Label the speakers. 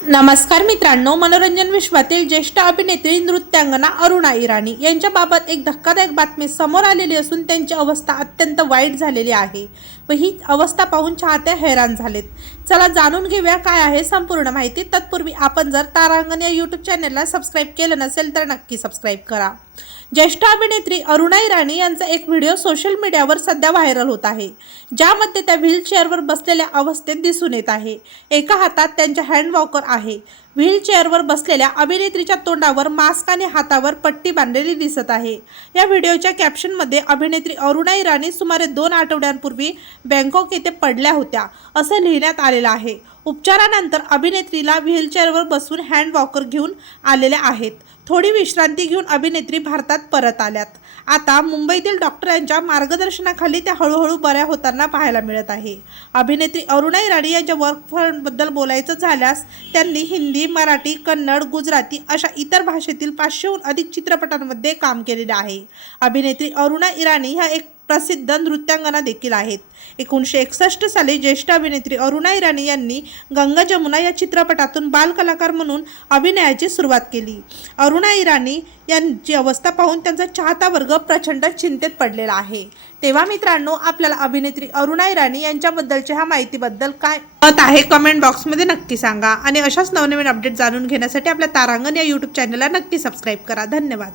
Speaker 1: नमस्कार मित्रांनो मनोरंजन विश्वातील ज्येष्ठ अभिनेत्री नृत्यांगना अरुणा इराणी यांच्याबाबत एक धक्कादायक बातमी समोर आलेली असून त्यांची अवस्था अत्यंत वाईट झालेली आहे व ही अवस्था पाहून चाहते हैराण झालेत. चला जाणून घेऊया काय आहे संपूर्ण माहिती. तत्पूर्वी आपण जर तारांगण या यूट्यूब चॅनलला सबस्क्राईब केलं नसेल तर नक्की सबस्क्राईब करा. ज्येष्ठ अभिनेत्री अरुणाई राणी यांचा एक व्हिडिओ सोशल मीडियावर सध्या व्हायरल होत आहे ज्यामध्ये त्या व्हीलचेअरवर बसलेल्या अवस्थेत दिसून येत आहे. एका हातात त्यांच्या हँड वॉकर आहे. व्हीलचेअरवर बसलेल्या अभिनेत्रीच्या तोंडावर मास्क आणि हातावर पट्टी बांधलेली दिसत आहे. या व्हिडिओच्या कॅप्शनमध्ये अभिनेत्री अरुणाई राणी सुमारे दोन आठवड्यांपूर्वी बँकॉक येथे पडल्या होत्या असं लिहिण्यात आलेलं आहे. उपचारानंतर अभिनेत्रीला व्हीलचेअरवर बसून हँड वॉकर घेऊन आलेल्या आहेत. थोडी विश्रांती घेऊन अभिनेत्री भारतात परत आल्यात. आता मुंबईतील डॉक्टरांच्या मार्गदर्शनाखाली त्या हळूहळू बऱ्या होताना पाहायला मिळत आहे. अभिनेत्री अरुणा इराणी यांच्या वर्क फ्रंटबद्दल बोलायचं झाल्यास त्यांनी हिंदी मराठी कन्नड गुजराती अशा इतर भाषेतील पाचशेहून अधिक चित्रपटांमध्ये काम केलेलं आहे. अभिनेत्री अरुणा इराणी ह्या एक प्रसिद्ध नृत्यांगना देखील आहेत. एकोणीसशे एकसष्ट साली ज्येष्ठ अभिनेत्री अरुणा इराणी यांनी गंगा जमुना या चित्रपटातून बालकलाकार म्हणून अभिनयाची सुरुवात केली. अरुणा इराणी यांची अवस्था पाहून त्यांचा चाहता वर्ग प्रचंड चिंतेत पडलेला आहे. तेव्हा मित्रांनो आपल्याला अभिनेत्री अरुणा इराणी यांच्याबद्दलच्या ह्या माहितीबद्दल काय मत आहे कमेंट बॉक्समध्ये नक्की सांगा. आणि अशाच नवनवीन अपडेट जाणून घेण्यासाठी आपल्या तारांगण या यूट्यूब चॅनलला नक्की सबस्क्राईब करा. धन्यवाद.